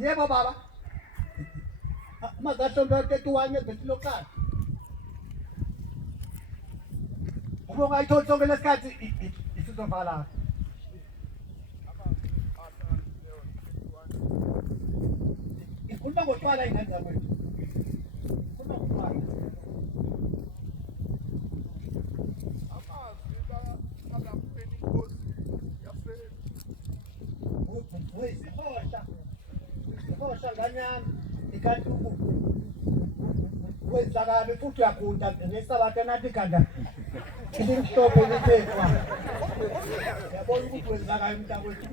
Yebo baba. Mazahlombe ketuwane besiloqala. Ubonga itholi sonke lesikhathi isizovala. Ikhuluma ngotshwala ingane yakwethu. Ikhuluma ngotshwala. Isihosha ngane yami ikanti wenzakala futhi uyagunda ngesabatha nathi ikhanda ilimhlophe lithekwa. Yabona ukuthi wenzakala umntakwethu.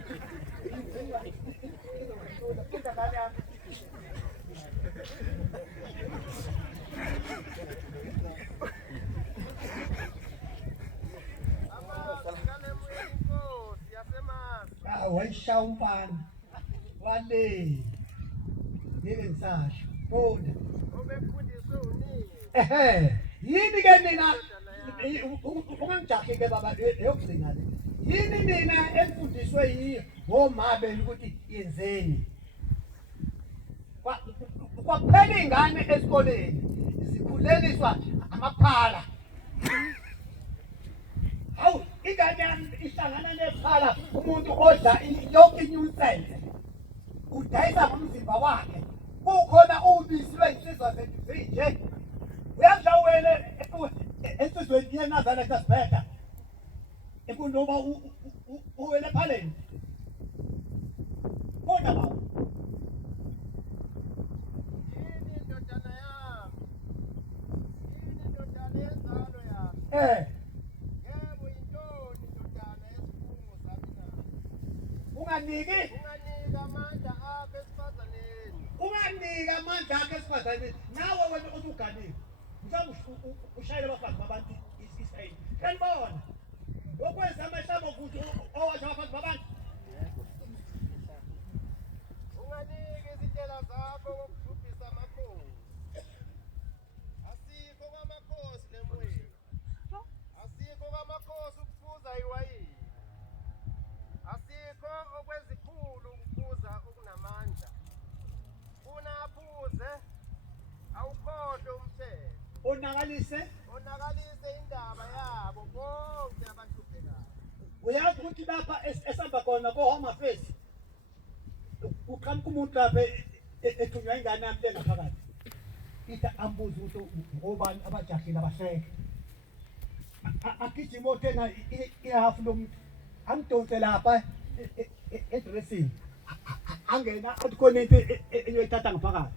Wayishaya umfana wale ngeke ngisasho bona obefundiswe unini yini ke nina ungangijahi ke baba eyokugcina le yini nina efundiswe yiyo ngomabe ukuthi yenzeni kwaphela ingane esikoleni zikhuleliswa amaphala. Hawu ingane yami ihlangana nephala umuntu odla yonke inyusense udayisa ngomzimba wakhe kukhona ubisi lwensizwa zethu zinje uyadla wena esizweni yeNazaretha sibheka ekunoma uwele phaleni bona ba yini ndodana yami yini ndodana yenzalo yami yebo yintoni ndodana yesifungo sami na unganiki amandla akhe esifazaneni unganika amandla akhe esifazaneni nawe wena osuganile mhlawumbe ushayela abafazi babantu isayini kanibona okwenza amahlabo futhi owasha abafazi babantu unganiki izindlela zakho ngokudubhisa amakhosi asikho kwamakhosi lemweni asikho kwamakhosi ukuphuza iwayini asikho okwezikhulu ukuphuza okunamandla unaphuze awukhohlwe umthetho onakalise indaba yabo bonke abahluphekayo uyazi ukuthi lapha esamba khona ko-Home Affairs uqhamuka umuntu lapha ethunywa ingane yami engaphakathi ithi ambuze ukuthi ngobani abajahile abahleke agijima othenga ihafu lomuntu angidonse lapha edressini angena athi khona into enyoyithatha ngaphakathi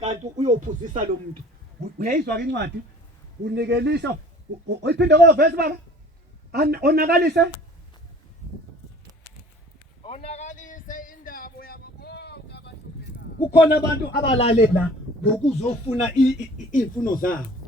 kanti uyophuzisa lo muntu uyayizwa ke incwadi unikelisa uyiphinde kovesi baba onakalise indaba yabo bonke abahluphekayo kukhona abantu abalalela ngokuzofuna imfuno zabo